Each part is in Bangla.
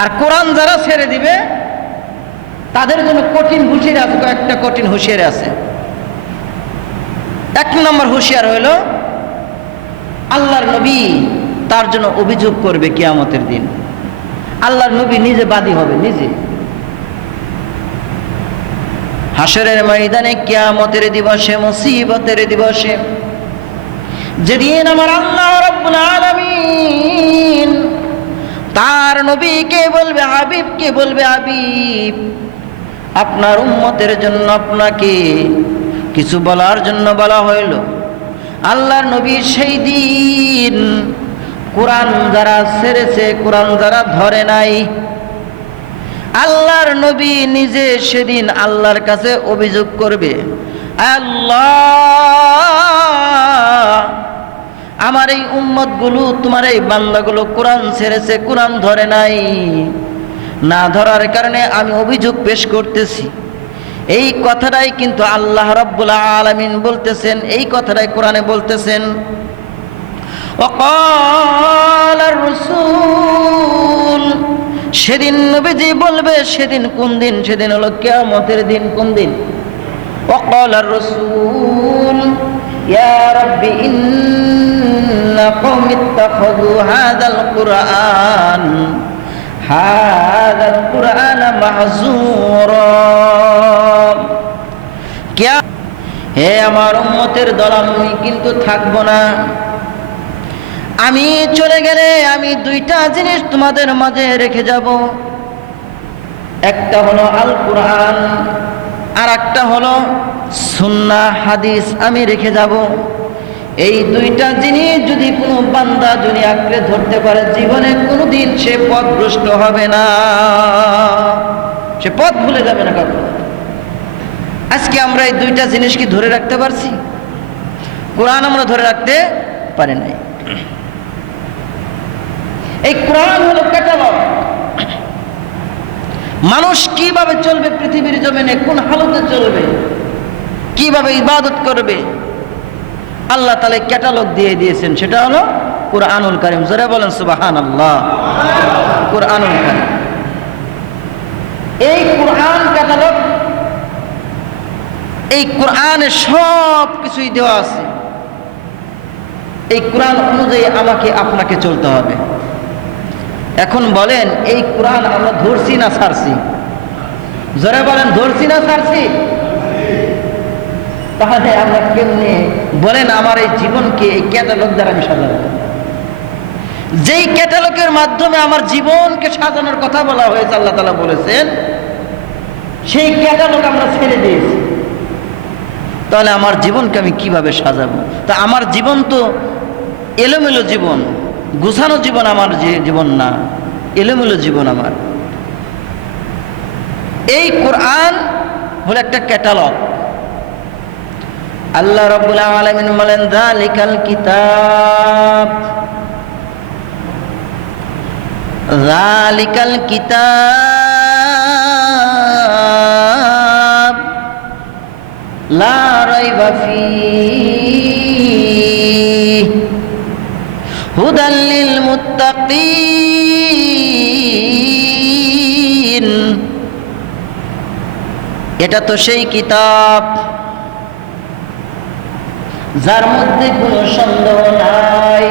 আর কোরআন যারা ছেড়ে দিবে, তাদের জন্য কঠিন হুঁশিয়ারি আছে, কয়েকটা কঠিন হুঁশিয়ারি আছে। এক নম্বর হুঁশিয়ার হইল, আল্লাহর নবী তার জন্য অভিযোগ করবে কিয়ামতের দিন। আল্লাহর নবী নিজে বাদী হবে, নিজে। হাসরের ময়দানে কিয়ামতের দিবসে, মুসিবতের দিবসে, যেদিন আমার আল্লাহ রব্বুল আলামিন তার নবীকে বলবে? হাবিবকে বলবে? হাবিব। আপনার উম্মতের জন্য আপনাকে কিছু বলার জন্য বলা হইল। আল্লাহর নবী সেই দিন কোরআন যারা সেরেছে কোরআন যারা ধরে নাই, আল্লাহর নবী নিজে সেদিন আল্লাহর কাছে অভিযোগ করবে, আল্লাহ আমার এই উম্মতগুলো, তোমার এই বান্দাগুলো কোরআন ছেড়েছে, কোরআন ধরে নাই। না ধরার কারণে আমি অভিযোগ পেশ করতেছি। এই কথাটাই কিন্তু আল্লাহ রব্বুল আলমিন বলতেছেন, এই কথাটাই কোরআনে বলতেছেন। সেদিন নবীজি বলবে, সেদিন কোন দিন? সেদিন হলো কেয়ামতের দিন, কোন দিন? অকল আর রসুল ইয়া রব্বি ইন্ন إن قوم اتخذوا هذا القرآن هذا القرآن محزورا কিয়া হে আমার উম্মতের দল আমি কিন্তু থাকবো না আমি চলে গেলে আমি দুইটা জিনিস তোমাদের মাঝে রেখে যাব একটা হলো আল কোরআন আর একটা হলো সুন্না হাদিস আমি রেখে যাব এই দুইটা জিনিস যদি কোনো বান্দা যদি আঁকড়ে ধরতে পারে, জীবনে কোনোদিন সে পথভ্রষ্ট হবে না। সে পথ ভুলে যাবে না কখনো আজকে আমরা এই দুইটা জিনিস কি ধরে রাখতে পারছি? কোরআন আমরা ধরে রাখতে পারি নাই। এই কোরআন হলো ক্যাটালগ মানুষ কীভাবে চলবে পৃথিবীর জমিনে, কোন হালতে চলবে, কীভাবে ইবাদত করবে আল্লাহ তালে ক্যাটালগ দিয়ে দিয়েছেন, সেটা হলো কোরআনুল কারিম। জোরে বলেন সুবাহান আল্লাহ কোরআনুল কারিম। এই কোরআন ক্যাটালগ, এই কোরআনে সব কিছুই দেওয়া আছে। এই কোরআন অনুযায়ী আমাকে, আপনাকে চলতে হবে। এখন বলেন, এই কোরআন আমরা ধরছি না ছাড়ছি? জোরে বলেন, ধরছি না ছাড়ছি? তাহলে আমরা কেমনে বলেন, আমার এই জীবনকে এই ক্যাটালগ দ্বারা আমি সাজাবো। যেই ক্যাটালগের মাধ্যমে আমার জীবনকে সাজানোর কথা বলা হয়েছে, আল্লাহ তালা বলেছেন, সেই ক্যাটালগ আমরা ছেড়ে দিয়েছি। তাহলে আমার জীবনকে আমি কীভাবে সাজাবো? তা আমার জীবন তো এলোমেলো জীবন, গুছানো জীবন আমার যে জীবন না, এলোমেলো জীবন আমার। এই কোরআন হলো একটা ক্যাটালগ আল্লাহ রব্বুল আলামিন বলেন, যালিকাল কিতাব। যালিকাল কিতাব। লা রাইবা ফীহ। হুদাল লিল মুত্তাকিন এটা তো সেই কিতাব। যার মধ্যে কোনো সন্দেহ নাই।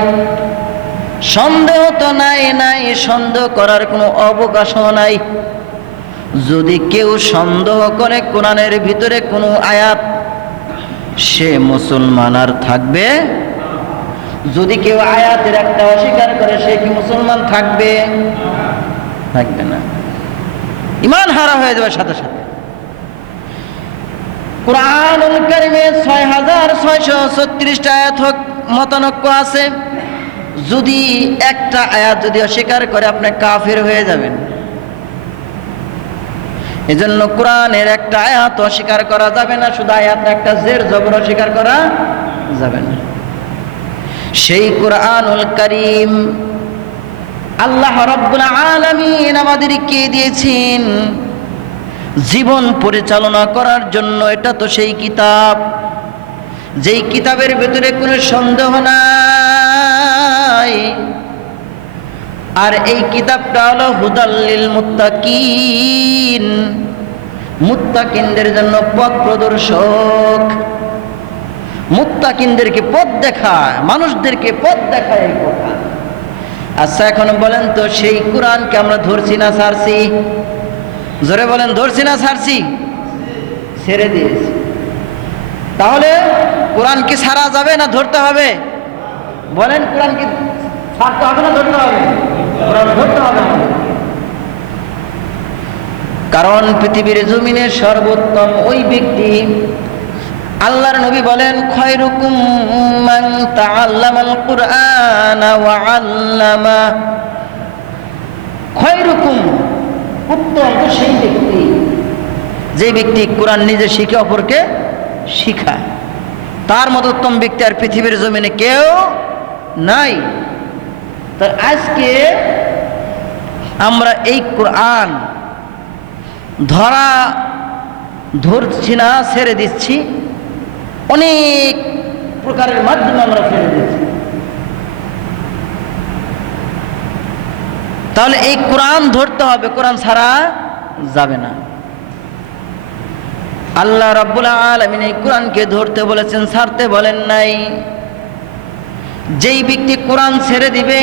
সন্দেহ তো নাই নাই, সন্দেহ করার কোনো অবকাশও নাই। যদি কেউ সন্দেহ করে কোরআনের ভিতরে কোনো আয়াত, সে মুসলমান আর থাকবে? যদি কেউ আয়াতের একটা অস্বীকার করে, সে কি মুসলমান থাকবে? থাকবে না। ইমান হারা হয়ে যাবে সাথে সাথে। কোরআনুল কারিমে ছয় হাজার ছয়শো ছত্রিশটা আয়াত মতানক্য আছে। যদি একটা আয়াত যদি অস্বীকার করে, আপনি কাফের হয়ে যাবেন। এজন্য কোরআনের একটা আয়াত অস্বীকার করা যাবে না, শুধু আয়াত একটা জের জবর অস্বীকার করা যাবে না। সেই কোরআনুল করিম আল্লাহ রব্বুল আলামিন আমাদেরকে দিয়েছেন। জীবন পরিচালনা করার জন্য এটা তো সেই কিতাব। যেই কিতাবের ভেতরে কোনো সন্দেহ নাই। আর এই কিতাবটা হলো হুদাল্লিল মুত্তাকিন। মুত্তাকিনদের জন্য পথ প্রদর্শক। মুত্তাকিনদেরকে পথ দেখায় মানুষদেরকে পথ দেখায় এই কোরআন আচ্ছা এখন বলেন তো সেই কোরআনকে আমরা ধরছি না ছাড়ছি? জোরে বলেন, ধরছি না, ছাড়ছি। ছেড়ে দিয়েছি। তাহলে কোরআন কি ছাড়া যাবে না ধরতে হবে? বলেন, কোরআন কি ছাড়তে হবে না ধরতে হবে? কোরআন ধরতে হবে কারণ পৃথিবীর জমিনের সর্বোত্তম ওই ব্যক্তি আল্লাহর নবী বলেন, খয়রুকুম মান তাআল্লামাল কুরআন ওয়া আল্লামা। খয়রুকুম উত্তম সেই ব্যক্তি। যে ব্যক্তি কোরআন নিজে শিখে অপরকে শিখায়। তার মতো উত্তম ব্যক্তি আর পৃথিবীর জমিনে কেউ নাই। তো আজকে আমরা এই কোরআন ধরা, ধরছি না, ছেড়ে দিচ্ছি। অনেক প্রকারের মাধ্যমে আমরা ছেড়ে দিচ্ছি। তাহলে এই কোরআন ধরতে হবে, কোরআন ছাড়া যাবে না। আল্লাহ রাব্বুল আলামিন এই কোরআনকে ধরতে বলেছেন, ছাড়তে বলেন নাই। যেই ব্যক্তি কোরআন ছেড়ে দিবে,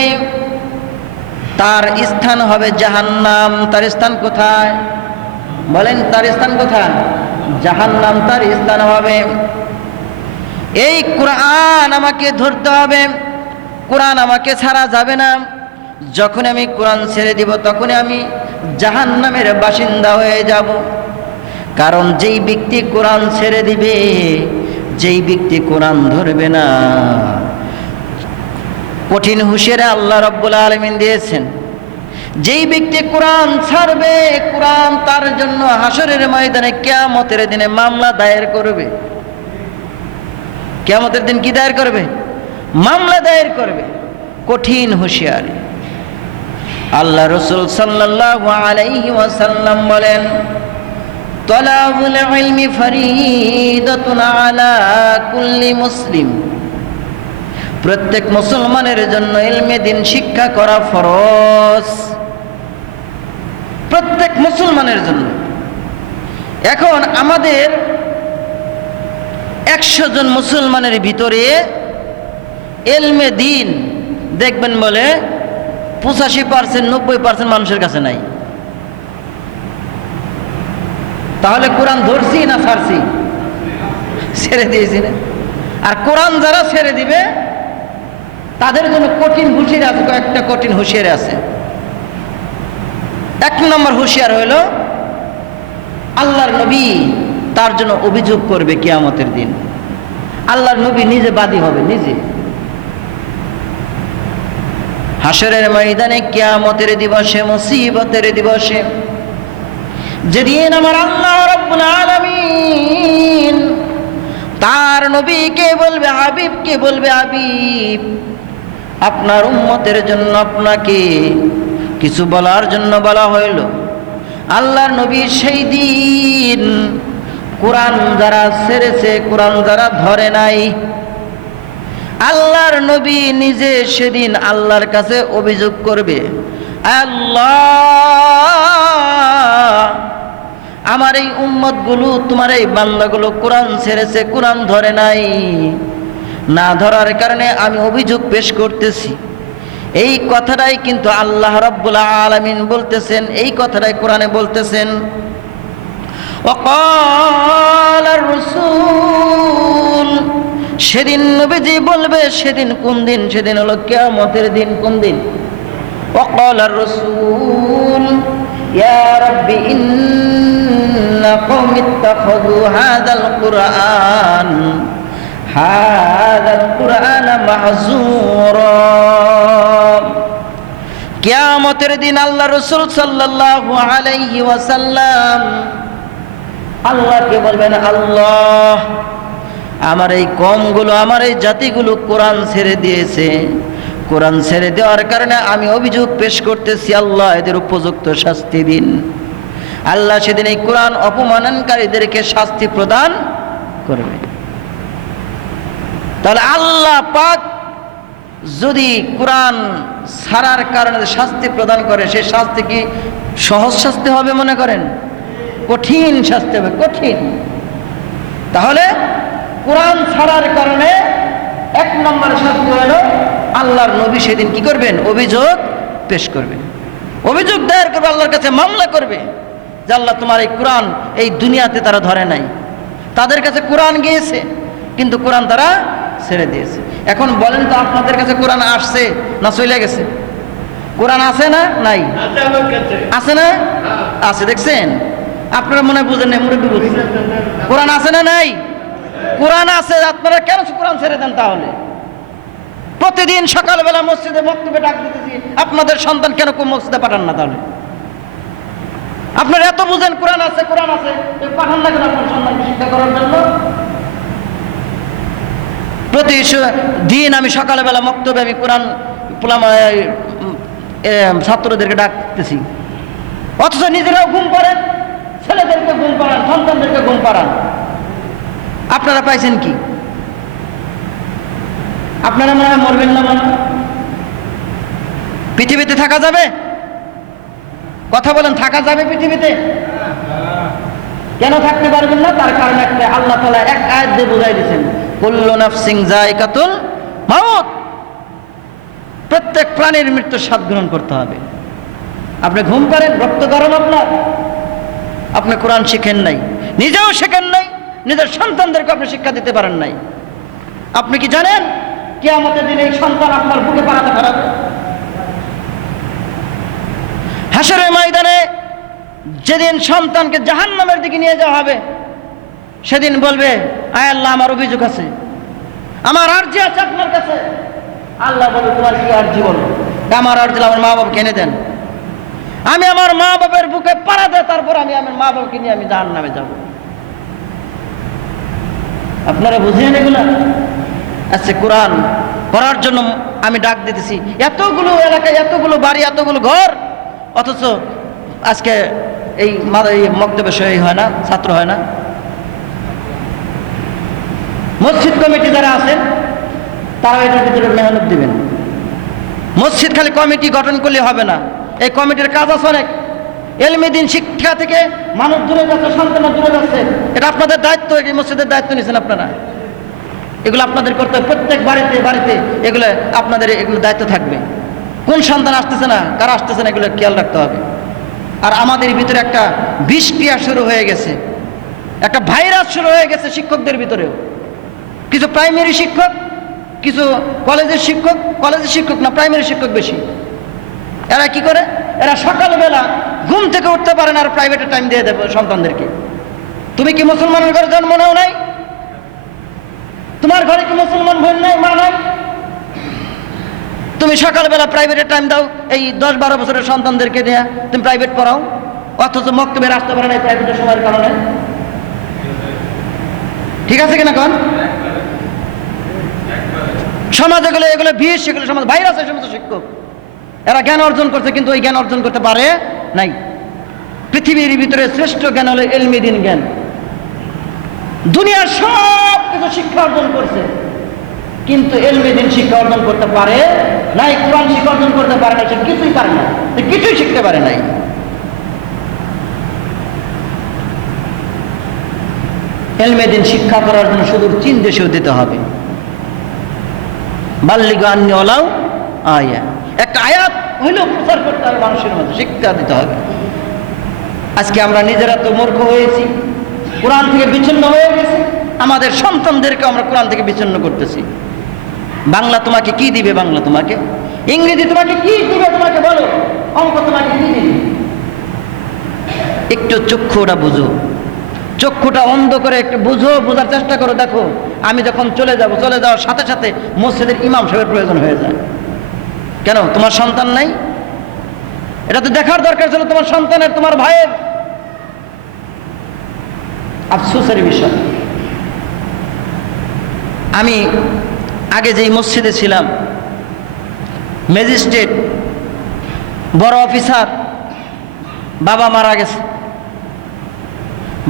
তার স্থান হবে জাহান্নাম। তার স্থান কোথায়? বলেন, তার স্থান কোথায়? জাহান্নাম, তার স্থান হবে। এই কোরআন আমাকে ধরতে হবে, কোরআন আমাকে ছাড়া যাবে না। যখন আমি কোরআন ছেড়ে দিব, তখনই আমি জাহান্নামের বাসিন্দা হয়ে যাব। কারণ যেই ব্যক্তি কোরআন ছেড়ে দিবে, যেই ব্যক্তি কোরআন ধরবে না। কঠিন হুঁশিয়ারে আল্লাহ রব্বুল আলমিন দিয়েছেন। যেই ব্যক্তি কোরআন ছাড়বে, কোরআন তার জন্য হাসরের ময়দানে কেয়ামতের দিনে মামলা দায়ের করবে। কেয়ামতের দিন কি দায়ের করবে? মামলা দায়ের করবে। কঠিন হুঁশিয়ারি। আল্লাহ রসুল সাল্লাল্লাহু আলাইহি ওয়াসাল্লাম বলেন, তলাবুল ইলমি ফরিদাতুন আলা কুল্লি মুসলিম। প্রত্যেক মুসলমানের জন্য ইলমে দিন শিক্ষা করা ফরজ। প্রত্যেক মুসলমানের জন্য। এখন আমাদের একশো জন মুসলমানের ভিতরে এলমে দিন, দেখবেন বলে পঁচাশি পার্সেন্ট, নব্বই পার্সেন্ট মানুষের কাছে নাই। তাহলে কোরআন ধরছি না ছাড়ছি? ছেড়ে দিয়েছি না। আর কোরআন যারা ছেড়ে দিবে, তাদের জন্য কঠিন হুঁশিয়ারি আছে, কয়েকটা কঠিন হুঁশিয়ারি আছে। এক নম্বর হুঁশিয়ার হইল আল্লাহর নবী তার জন্য অভিযোগ করবে কিয়ামতের দিন। আল্লাহর নবী নিজে বাদী হবে, নিজে। হাসরের ময়দানে কিয়ামতের দিবসে, মুসিবতের দিবসে। যেদিন আমার আল্লাহ রব্বুল আলামিন তার নবীকে বলবে, হাবিবকে বলবে, হাবিব, আপনার উম্মতের জন্য আপনাকে কিছু বলার জন্য বলা হইল। আল্লাহর নবী সেই দিন কোরআন যারা ছেড়েছে, কোরআন যারা ধরে নাই আল্লাহর নবী নিজে সেদিন আল্লাহর কাছে অভিযোগ করবে। আল্লাহ, আমার এই উম্মতগুলো, তোমার এই বান্দাগুলো কোরআন ছেড়েছে, কোরআন ধরে নাই। না ধরার কারণে আমি অভিযোগ পেশ করতেছি। এই কথাটাই কিন্তু আল্লাহ রব্বুল আলমিন বলতেছেন, এই কথাটাই কোরআনে বলতেছেন। অকাল রসুল সেদিন নবীজি বলবে সেদিন কোন দিন সেদিন হলো কিয়ামতের দিন কোন দিন وقال الرسول يا رب إن قوم اتخذوا هذا القرآن هذا القرآن محزورا কিয়ামতের দিন আল্লাহ রসুল সাল্লাল্লাহু আলাইহি ওয়াসাল্লাম আল্লাহকে বলবেন আল্লাহ আমার এই কমগুলো, আমার এই জাতিগুলো কোরআন ছেড়ে দিয়েছে। কোরআন ছেড়ে দেওয়ার কারণে আমি অভিযোগ পেশ করতেছি, আল্লাহ এদের উপযুক্ত শাস্তি দিন। আল্লাহ সেদিন এই কোরআন অপমাননকারীদেরকে শাস্তি প্রদান করবে। তাহলে আল্লাহ পাক যদি কোরআন ছাড়ার কারণে শাস্তি প্রদান করে, সেই শাস্তি কি সহজ শাস্তি হবে মনে করেন? কঠিন শাস্তি হবে, কঠিন। তাহলে কোরআন ছাড়ার কারণে এক নম্বরের শাস্তি হলো আল্লাহর নবী সেদিন কি করবেন অভিযোগ পেশ করবেন অভিযোগ দায়ের করবে আল্লাহর কাছে মামলা করবে যে আল্লাহ তোমার এই কোরআন এই দুনিয়াতে তারা ধরে নাই। তাদের কাছে কোরআন গিয়েছে কিন্তু কোরআন তারা ছেড়ে দিয়েছে। এখন বলেন তো আপনাদের কাছে কোরআন আসছে না চলে গেছে? কোরআন আছে না নাই? আছে আছে না? আছে দেখছেন? আপনারা মনে হয় বুঝেন না মুরব্বী বুঝছেন কোরআন আছে না নাই? কোরআন আছে আপনারা কেন কোরআন ছেড়ে দেন তাহলে? প্রতিদিন সকালবেলা মসজিদে বক্তব্যে ডাক দিতেছি, আপনাদের সন্তান কেন মসজিদে পাঠান না তাহলে? আপনারা এত বুঝেন কোরআন আছে কোরআন আছে পাঠান না কেন আপনার সন্তানকে শিক্ষা করার জন্য? প্রতি দিন আমি সকালবেলা বক্তব্যে আমি কোরআন ছাত্রদেরকে ডাকতেছি। অথচ নিজেরাও ঘুম পাড়েন, ছেলেদেরকে ঘুম পাড়ান, সন্তানদেরকে ঘুম পাড়ান। আপনারা পাইছেন কি? আপনারা মনে মরবেন না মনে? পৃথিবীতে থাকা যাবে? কথা বলেন, থাকা যাবে পৃথিবীতে? কেন থাকতে পারবেন না? তার কারণ একটা, আল্লাহ তালা এক আয়াত দিয়ে বোঝাই দিয়েছেন, কুল্লু নাফসিং জায়কাতুল মাউত। প্রত্যেক প্রাণীর মৃত্যুর স্বাদ গ্রহণ করতে হবে। আপনি ঘুম পারেন রক্ত গরম আপনার। আপনি কোরআন শিখেন নাই, নিজেও শেখেন নাই। নিজের সন্তানদেরকে আপনি শিক্ষা দিতে পারেন নাই। আপনি কি জানেন কে আমাদের দিনে এই সন্তান আপনার বুকে পাড়াতে পারাবে? হাসরের ময়দানে যেদিন সন্তানকে জাহান্নামের দিকে নিয়ে যাওয়া হবে, সেদিন বলবে, আয় আল্লাহ, আমার অভিযোগ আছে। আমার আর্জি আছে আপনার কাছে। আল্লাহ বলবে তোমার কি আর্জি বলো আমার আর্জি আমার মা বাবাকে এনে দেন। আমি আমার মা বাবার বুকে পাড়া দেয়, তারপর আমি আমার মা বাবাকে নিয়ে আমি জাহান নামে যাব। আপনারা বুঝেন এগুলো? আচ্ছা কোরআন পড়ার জন্য আমি ডাক দিতেছি। এতগুলো এলাকায় এতগুলো বাড়ি, এতগুলো ঘর, অথচ আজকে এই মক্তব্য সহি হয় না, ছাত্র হয় না। মসজিদ কমিটি যারা আছেন তারা এটার ভিতরে মেহনত দিবেন। মসজিদ খালি কমিটি গঠন করলে হবে না। এই কমিটির কাজ আছে অনেক। এলমেদিন শিক্ষা থেকে মানুষ দূরে যাচ্ছে সন্তান দূরে যাচ্ছে। এটা আপনাদের দায়িত্ব, এই মসজিদের দায়িত্ব নিয়েছেন আপনারা। এগুলো আপনাদের করতে প্রত্যেক বাড়িতে বাড়িতে এগুলো আপনাদের, এগুলো দায়িত্ব থাকবে। কোন সন্তান আসতেছে না, কারা আসতেছে না, এগুলো খেয়াল রাখতে হবে। আর আমাদের ভিতরে একটা বিষক্রিয়া শুরু হয়ে গেছে। একটা ভাইরাস শুরু হয়ে গেছে শিক্ষকদের ভিতরেও। কিছু প্রাইমারি শিক্ষক, কিছু কলেজের শিক্ষক কলেজের শিক্ষক না, প্রাইমারি শিক্ষক বেশি। এরা কি করে? এরা সকালবেলা ঘুম থেকে উঠতে পারে না আর প্রাইভেটে টাইম দিয়ে দেবে সন্তানদেরকে। তুমি কি মুসলমানের ঘরে জন্ম নেও নাই? তোমার ঘরে কি মুসলমান বোন নাই, মা নাই? তুমি সকালবেলা প্রাইভেটে টাইম দাও, এই দশ বারো বছরের সন্তানদেরকে নিয়ে তুমি প্রাইভেট পড়াও, অথচ মক্তবের আসতে পারে না প্রাইভেটের সময়ের কারণে। ঠিক আছে কিনা কন? সমাজ এগুলো এগুলো বিষ সেগুলো সমাজ, ভাইরাস, এই সমস্ত শিক্ষক। এরা জ্ঞান অর্জন করছে, কিন্তু ওই জ্ঞান অর্জন করতে পারে নাই। পৃথিবীর ভিতরে শ্রেষ্ঠ জ্ঞান হলো এলমিদিন জ্ঞান। দুনিয়ার সব কিছু শিক্ষা অর্জন করছে, কিন্তু এলমেদিন শিক্ষা অর্জন করতে পারে নাই, কোরআন শিক্ষা অর্জন করতে পারে না সে কিছুই পারে না কিছুই শিখতে পারে নাই। এলমেদিন শিক্ষা করার জন্য শুধু চীন দেশেও দিতে হবে। বাল্লিগ আন্নি ওলাও আয়া একটা আয়াত হইলেও প্রচার করতে হবে মানুষের মধ্যে শিক্ষা দিতে হবে। আজকে আমরা নিজেরা তো মূর্খ হয়েছি, কোরআন থেকে বিচ্ছিন্ন হয়ে গেছি, আমাদের সন্তানদেরকে আমরা কোরআন থেকে বিচ্ছিন্ন করতেছি। বাংলা তোমাকে কি দিবে বাংলা তোমাকে? ইংরেজি তোমাকে কি দিবে তোমাকে বলো? অঙ্ক তোমাকে কি দিবে? একটু চক্ষুটা বুঝো। চক্ষুটা অন্ধ করে একটু বুঝো, বোঝার চেষ্টা করো, দেখো। আমি যখন চলে যাব, চলে যাওয়ার সাথে সাথে মসজিদের ইমাম সাহেবের প্রয়োজন হয়ে যায়। কেন? তোমার সন্তান নাই? এটা তো দেখার দরকার ছিল, তোমার সন্তানের তোমার ভাইয়ের। আফসোসের বিষয়। আমি আগে যেই মসজিদে ছিলাম, ম্যাজিস্ট্রেট, বড় অফিসার, বাবা মারা গেছে।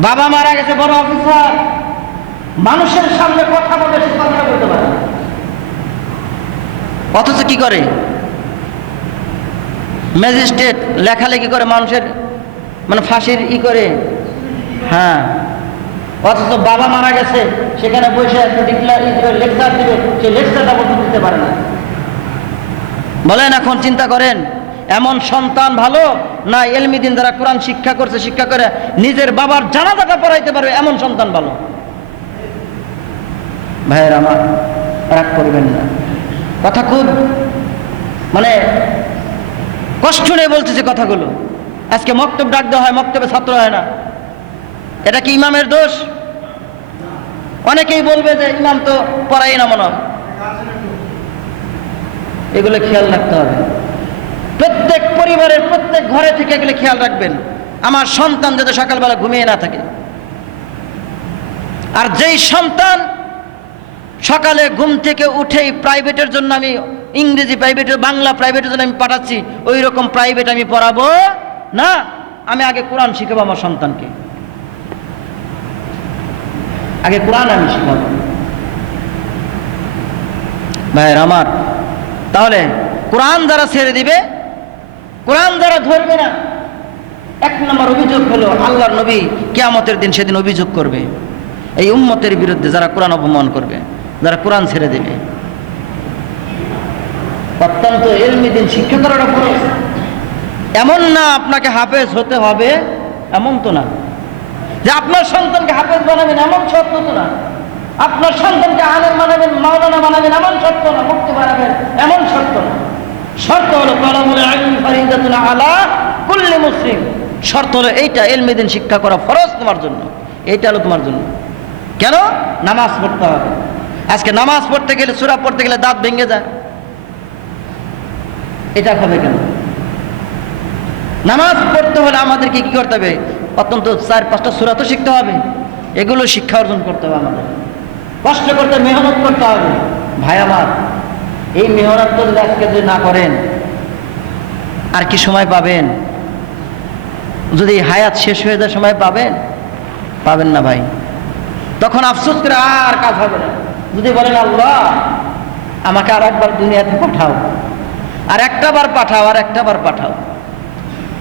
বাবা মারা গেছে, বড় অফিসার। মানুষের সামনে কথা বলে সে কথাটা বলতে পারে অথচ কি করে? ম্যাজিস্ট্রেট লেখালেখি করে মানুষের মানে ফাঁসির ই করে। হ্যাঁ। অথচ বাবা মারা গেছে, সেখানে বসে লেকচার দিতে পারে না। বলেন এখন চিন্তা করেন, এমন সন্তান ভালো না এলমি দিন যারা কোরআন শিক্ষা করছে, শিক্ষা করে নিজের বাবার জানা জানাজাটা পড়াইতে পারবে, এমন সন্তান ভালো? ভাইয়ের আমার রাগ করবেন না। কথা খুব মানে কষ্ট নিয়ে বলতেছে কথাগুলো। আজকে মক্তব ডাক দেওয়া হয়, মক্তবে ছাত্র হয় না। এটা কি ইমামের দোষ? অনেকেই বলবে যে ইমাম তো পড়াই না মনে এগুলো খেয়াল রাখতে হবে। প্রত্যেক পরিবারের প্রত্যেক ঘরে থেকে এগুলো খেয়াল রাখবেন। আমার সন্তান যাতে সকালবেলা ঘুমিয়ে না থাকে। আর যেই সন্তান সকালে ঘুম থেকে উঠেই প্রাইভেটের জন্য আমি ইংরেজি প্রাইভেটের বাংলা প্রাইভেটের জন্য আমি পাঠাচ্ছি ওই রকম প্রাইভেট আমি পড়াবো না, আমি আগে কোরআন শিখাবো আমার সন্তানকে। আগে কোরআন আমি শিখাবো। ভাইয়ের আমার, তাহলে কোরআন যারা ছেড়ে দিবে, কোরআন যারা ধরবে না, এক নম্বর অভিযোগ হলো আল্লাহর নবী কেয়ামতের দিন সেদিন অভিযোগ করবে। এই উম্মতের বিরুদ্ধে যারা কোরআন অপমান করবে, যারা কোরআন ছেড়ে দেবে। অত্যন্ত এলমি দিন শিক্ষা করাটা ফরজ এমন না আপনাকে হাফেজ হতে হবে, এমন তো না। যে আপনার সন্তানকে হাফেজ বানাবেন এমন শর্ত তো না। আপনার সন্তানকে আলেম বানাবেন, মাওলানা বানাবেন এমন শর্ত না, মুক্তি বানাবেন এমন শর্ত না। শর্ত হলো কলামুল আইন ফারিদাতুল আলা কুল্লি মুসলিম। শর্ত হলো, এইটা এলমেদিন শিক্ষা করা ফরজ তোমার জন্য। এইটা হলো তোমার জন্য। কেন? নামাজ পড়তে হবে। আজকে নামাজ পড়তে গেলে, সুরা পড়তে গেলে দাঁত ভেঙে যায়। এটা হবে কেন? নামাজ পড়তে হলে আমাদেরকে কি করতে হবে? অত্যন্ত চার, পাঁচটা সুরা তো শিখতে হবে। এগুলো শিক্ষা অর্জন করতে হবে আমাদের। কষ্ট করতে, মেহনত করতে হবে। ভাই আমার, এই মেহনত তো আজকে যদি না করেন, আর কি সময় পাবেন? যদি হায়াত শেষ হয়ে যায় সময় পাবেন? পাবেন না ভাই। তখন আফসোস করে আর কাজ হবে না। যদি বলেন, আল্লাহ, আমাকে আর একবার দুনিয়াতে পাঠাও। আর একটা বার পাঠাও, আর একটা বার পাঠাও।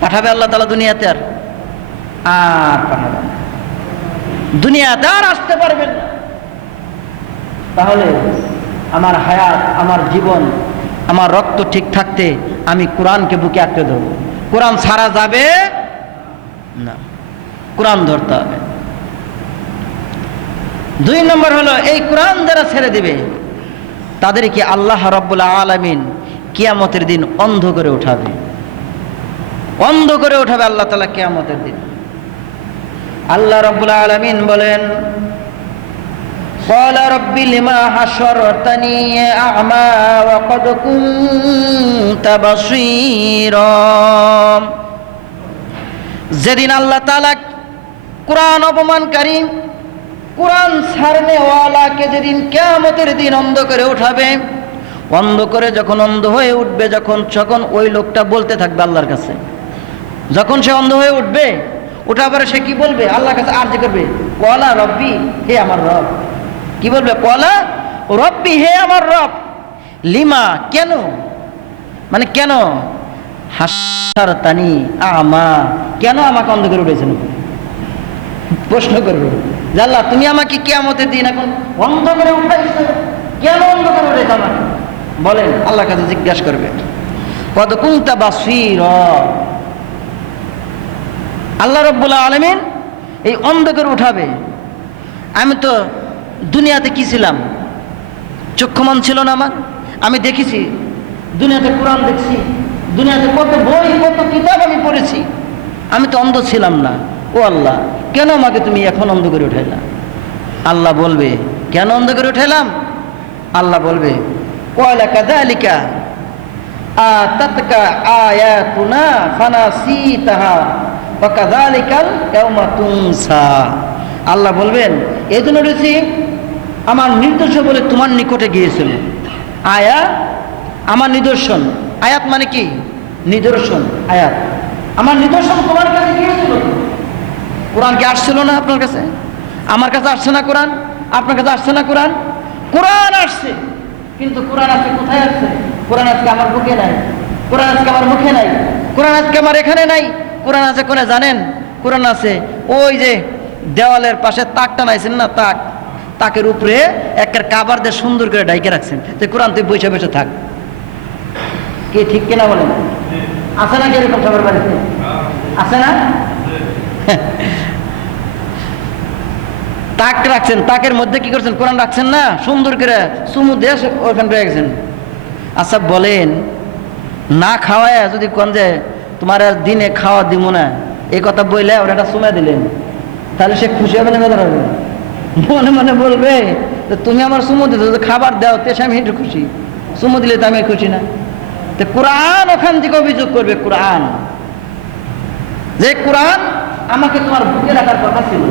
পাঠাবে আল্লাহ তালা দুনিয়াতে আর? আর পাঠাবে দুনিয়াতে আর আসতে পারবেন না। তাহলে আমার হায়াত, আমার জীবন, আমার রক্ত ঠিক থাকতে আমি কোরআনকে বুকে আঁকতে দেবো কোরআন ছাড়া যাবে না। কোরআন ধরতে হবে। দুই নম্বর হলো, এই কোরআন যারা ছেড়ে দিবে, তাদেরকে আল্লাহ রব্বুল্লা আলমিন কিয়ামতের দিন অন্ধ করে উঠাবে অন্ধ করে উঠাবে আল্লাহ তালা কিয়ামতের দিন আল্লাহ রব্বুল আলমিন বলেন قال رب لما حشرتني أعمى وقد كنت بصيرا যেদিন আল্লাহ তাআলা কোরআন অপমানকারী কোরআন ছাড়নেওয়ালাকে যেদিন কেয়ামতের দিন অন্ধ করে উঠাবে অন্ধ করে যখন অন্ধ হয়ে উঠবে, যখন যখন ওই লোকটা বলতে থাকবে আল্লাহর কাছে। যখন সে অন্ধ হয়ে উঠবে ওঠার পরে সে কি বলবে? আল্লাহর কাছে আর্জি করবে, কলা রব্বি, হে আমার রব। কি বলবে? কলা রব্বি, হে আমার রব। লিমা, কেন? মানে কেন? হাসার তানি আমা। কেন আমাকে অন্ধ করে উঠেছেন? প্রশ্ন করবে। যে আল্লাহ, তুমি আমাকে কেয়ামতের দিন এখন অন্ধ করে উঠাইছো। কেন অন্ধ করে উঠেছ আমাকে? বলেন, আল্লাহর কাছে জিজ্ঞাসা করবে। কত কুংতা বাসির। আল্লাহ রব্বুল্লাহ আলমিন এই অন্ধকার উঠাবে। আমি তো দুনিয়াতে কি ছিলাম? চক্ষুমান ছিল না আমার। আমি দেখেছি, দুনিয়াতে কোরআন দেখছি, দুনিয়াতে কত বই, কত কিতাব আমি পড়েছি। আমি তো অন্ধ ছিলাম না। ও আল্লাহ, কেন আমাকে তুমি এখন অন্ধ করে উঠাইলা? আল্লাহ বলবে, কেন অন্ধ করে উঠাইলাম? আল্লাহ বলবে কয়লা কাদালিকা আতাতকা আয়াতুনা ফানাসিতাহা ওয়াকাযালিকাল ইয়াউমা তুনসা আল্লাহ বলবেন এই জন্য রয়েছি আমার নির্দেশ বলে তোমার নিকটে গিয়েছিল। আয়া, আমার নিদর্শন। আয়াত মানে কি? নিদর্শন, আয়াত। আমার নিদর্শন তোমার কাছে গিয়েছিল? কোরআন কি আসছিল না আপনার কাছে? আমার কাছে আসছে না কোরআন? আপনার কাছে আসছে না কোরআন? কোরআন আসছে। কিন্তু কোরআন আজকে কোথায় আছে কোরআন আজকে আমার বুকে নাই। কোরআন আজকে আমার মুখে নাই। কোরআন আজকে আমার এখানে নাই। কোরআন আছে কোনে জানেন? কোরআন আছে ওই যে দেওয়ালের পাশে তাক টানাইছেন না তাক? তাকের উপরে একের কাবার দিয়ে সুন্দর করে ডাইকে রাখছেন। তো কোরআন তুই বসে বসে থাক। কে ঠিক কিনা বলেন? আছে না কি এরকম সবার বাড়িতে? আছে না? তাক রাখছেন, তাকের মধ্যে কি করছেন? কোরআন রাখছেন না? সুন্দর করে সুমু দেশ ওখানে রয়ে গেছেন। আচ্ছা বলেন, না খাওয়ায় যদি কোন যে তোমার আর দিনে খাওয়া দিব না এই কথা বইলে ওরা একটা চুমা দিলেন। তাহলে সে খুশি হবে না বেদর হবে? মনে মনে বলবে তুমি আমার সুমু দিতে খাবার দাও, তে আমি একটু খুশি। সুমু দিলে তো আমি খুশি না। তো কোরআন ওখান থেকে অভিযোগ করবে, কোরআন। যে কোরআন আমাকে তোমার বুকে রাখার কথা ছিল।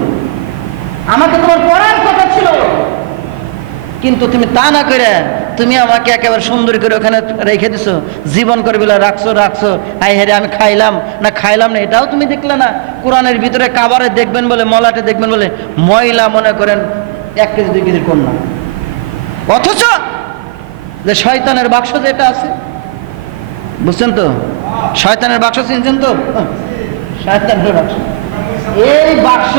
আমাকে তোমার পড়ার কথা ছিল। কিন্তু তুমি তা না করে তুমি আমাকে একেবারে সুন্দর করে ওখানে রেখে দিছো। জীবন করে বলে, রাখছো রাখছো। হাই হেরে আমি খাইলাম। না খাইলাম না, এটাও তুমি দেখলে না। কোরআনের ভিতরে কাবারে দেখবেন বলে, মলাটে দেখবেন বলে, ময়লা মনে করেন এক কেজি, দুই কেজির কন্যা। অথচ যে শয়তানের বাক্স যেটা আছে, বুঝছেন তো? শয়তানের বাক্স চিনছেন তো? শয়তানের বাক্স। এই বাক্স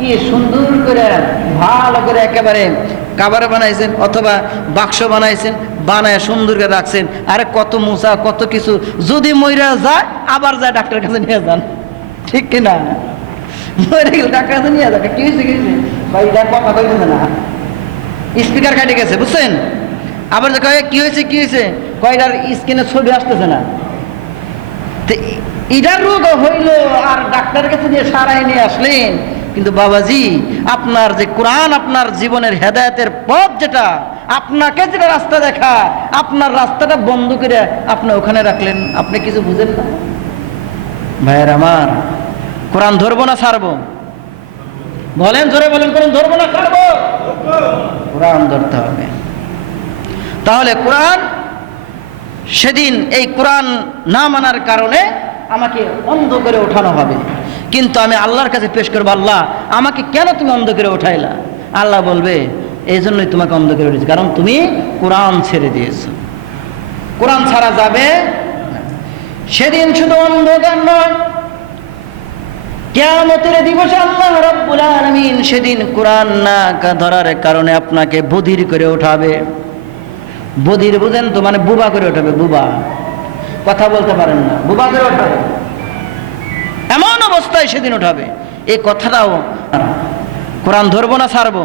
কি সুন্দর করে, ভালো করে একেবারে কাবার বানাইছেন অথবা বাক্স বানাইছেন, বানায় সুন্দর করে রাখছেন। আরে কত মুসা কত কিছু। যদি মইরা যায়, আবার যায় ডাক্তারের কাছে নিয়ে যান। ঠিক কিনা মরে গেলে ডাক্তার কাছে নিয়ে যাবে। কি হয়েছে কি হয়েছে ভাই কথা কইতেছে না। স্পিকার কাটে গেছে, বুঝছেন? আবার যে কয় কি হয়েছে কি হয়েছে কয়টার স্ক্রিনে ছবি আসতেছে না। তো রোগ হইল আর ডাক্তারের কাছে নিয়ে সারাই নিয়ে আসলেন। কিন্তু বাবাজি, আপনার যে কোরআন, আপনার জীবনের হেদায়তের পথ যেটা, আপনাকে যেটা রাস্তা দেখা আপনার রাস্তাটা বন্ধ করে আপনি ওখানে রাখলেন, আপনি কিছু বুঝেন না? ভাইয়ের আমার, কোরআন ধরবো না, ছাড়বো? বলেন ধরে বলেন, কোরআন ধরবো না, ছাড়বো? কোরআন ধরতে হবে। তাহলে কোরআন সেদিন এই কোরআন না মানার কারণে আমাকে অন্ধ করে ওঠানো হবে। কিন্তু আমি আল্লাহর কাছে পেশ করব, আল্লাহ, আমাকে কেন তুমি অন্ধ করে উঠাইলা? আল্লাহ বলবে এই জন্যই তোমাকে অন্ধ করে উঠেছি, কারণ তুমি কোরআন ছেড়ে দিয়েছ। কোরআন ছাড়া যাবে সেদিন শুধু অন্ধকার নয়, কেয়ামতের দিবসে আল্লাহ রব্বুল আলামিন সেদিন কোরআন না ধরার কারণে আপনাকে বধির করে ওঠাবে বধির বুঝেন তো মানে বুবা করে ওঠাবে বুবা। কথা বলতে পারেন না, বুবা করে ওঠাবে অবস্থায় সেদিন ওঠাবে এই কথাটাও কোরআন ধরবো না ছাড়বো?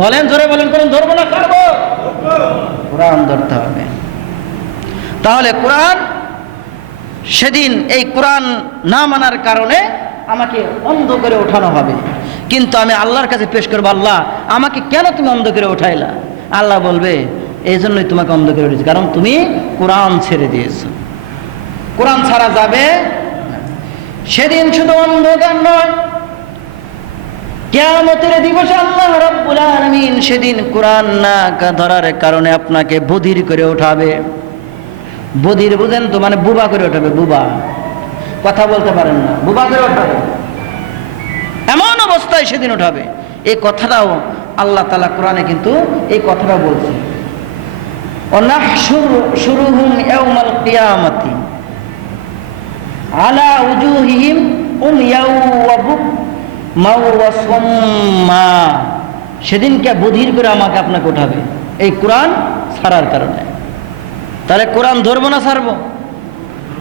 বলেন, জোরে বলেন, কোরআন ধরবো না ছাড়বো? কোরআন ধরতে হবে। তাহলে কোরআন সেদিন এই কোরআন না মানার কারণে আমাকে অন্ধ করে ওঠানো হবে। কিন্তু আমি আল্লাহর কাছে পেশ করব, আল্লাহ, আমাকে কেন তুমি অন্ধ করে উঠাইলা আল্লাহ বলবে এই জন্যই তোমাকে অন্ধ করে উঠেছি, কারণ তুমি কোরআন ছেড়ে দিয়েছ। কোরআন ছাড়া যাবে। সেদিন শুধু অন্ধকার নয়, কেয়ামতের দিবসে আল্লাহ রব্বুল আলামিন সেদিন কোরআন না ধরার কারণে আপনাকে বধির করে ওঠাবে বধির বুঝেন তো মানে বুবা করে ওঠাবে বুবা। কথা বলতে পারেন না, বুবা করে ওঠাবে এমন অবস্থায় সেদিন ওঠাবে এই কথাটাও আল্লাহ তালা কোরআনে কিন্তু এই কথাটা বলছে ইয়াউমাল কিয়ামাতি আলা উজুহিহিম উময়াউ ওয়া সুম্মা সেদিনকে বধির করে আমাকে আপনাকে উঠাবে। এই কোরআন ছাড়ার কারণে। তাহলে কোরআন ধরবো না ছাড়বো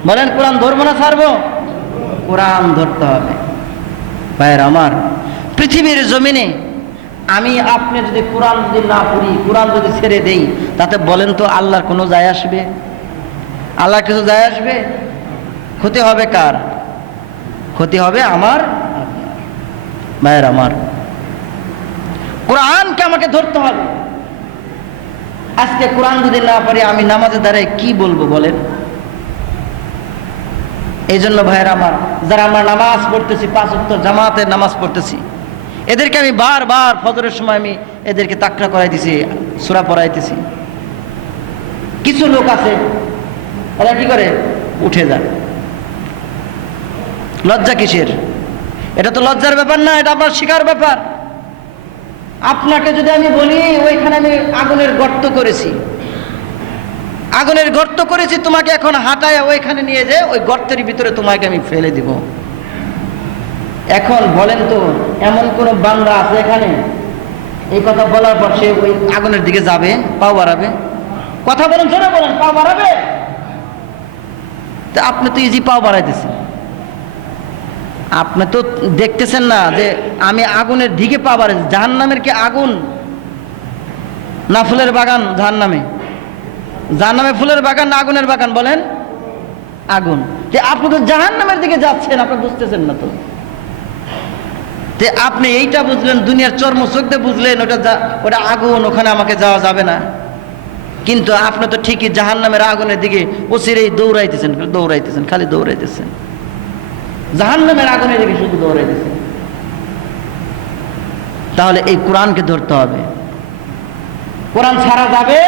বলেন, কোরআন ধরবো না ছাড়বো কোরআন ধরতে হবে। ভাইয়ের আমার, পৃথিবীর জমিনে আমি আপনি যদি কোরআন যদি না পড়ি, কোরআন যদি ছেড়ে দেই, তাতে বলেন তো আল্লাহর কোনো যায় আসবে? আল্লাহ কিছু যায় আসবে? ক্ষতি হবে কার? ক্ষতি হবে আমার। ভাইয়ের আমার। কোরআনকে আমাকে ধরতে হবে। আজকে কোরআন যদি না পারি, আমি নামাজে দাঁড়ায় কি বলব বলেন? এই জন্য ভাইয়ের আমার, যারা আমরা নামাজ পড়তেছি, পাঁচ উত্তর জামাতে নামাজ পড়তেছি, এদেরকে আমি বারবার ফজরের সময় আমি এদেরকে তাকড়া করাইতেছি, সুরা পড়াইতেছি। কিছু লোক আছে, এরা কি করে? উঠে যায়। লজ্জা কিসের? এটা তো লজ্জার ব্যাপার না, এটা আপনার শিকার ব্যাপার। আপনাকে যদি আমি বলি, ওইখানে আমি আগুনের গর্ত করেছি। আগুনের গর্ত করেছি, তোমাকে এখন হাঁটায় ওইখানে নিয়ে যে ওই গর্তের ভিতরে তোমাকে আমি ফেলে দিব। এখন বলেন তো, এমন কোন বান্দা আছে এখানে? এই কথা বলার পর সে ওই আগুনের দিকে যাবে, পাও বাড়াবে। কথা বলেন শোনা বলেন, পাও বাড়াবে? আপনি তো ইজি পাও বাড়াইতেছেন। আপনি তো দেখতেছেন না যে আমি আগুনের দিকে পা বাড়াই জাহান নামের কি আগুন? না ফুলের বাগান জাহান নামে জাহান নামে ফুলের বাগান না আগুনের বাগান বলেন? আগুন। যে আপনি তো জাহান নামের দিকে যাচ্ছেন, আপনি বুঝতেছেন না তো। যে আপনি এইটা বুঝলেন, দুনিয়ার চর্ম চোখ দিয়ে বুঝলেন, ওটা ওটা আগুন, ওখানে আমাকে যাওয়া যাবে না। কিন্তু আপনি তো ঠিকই জাহান নামের আগুনের দিকে ওসিরেই দৌড়াইতেছেন দৌড়াইতেছেন, খালি দৌড়াইতেছেন। জাহান নামের আগুনের দিকে শুধু দৌড়াইতেছেন তাহলে এই কোরআনকে ধরতে হবে। কোরআন ছাড়া যাবে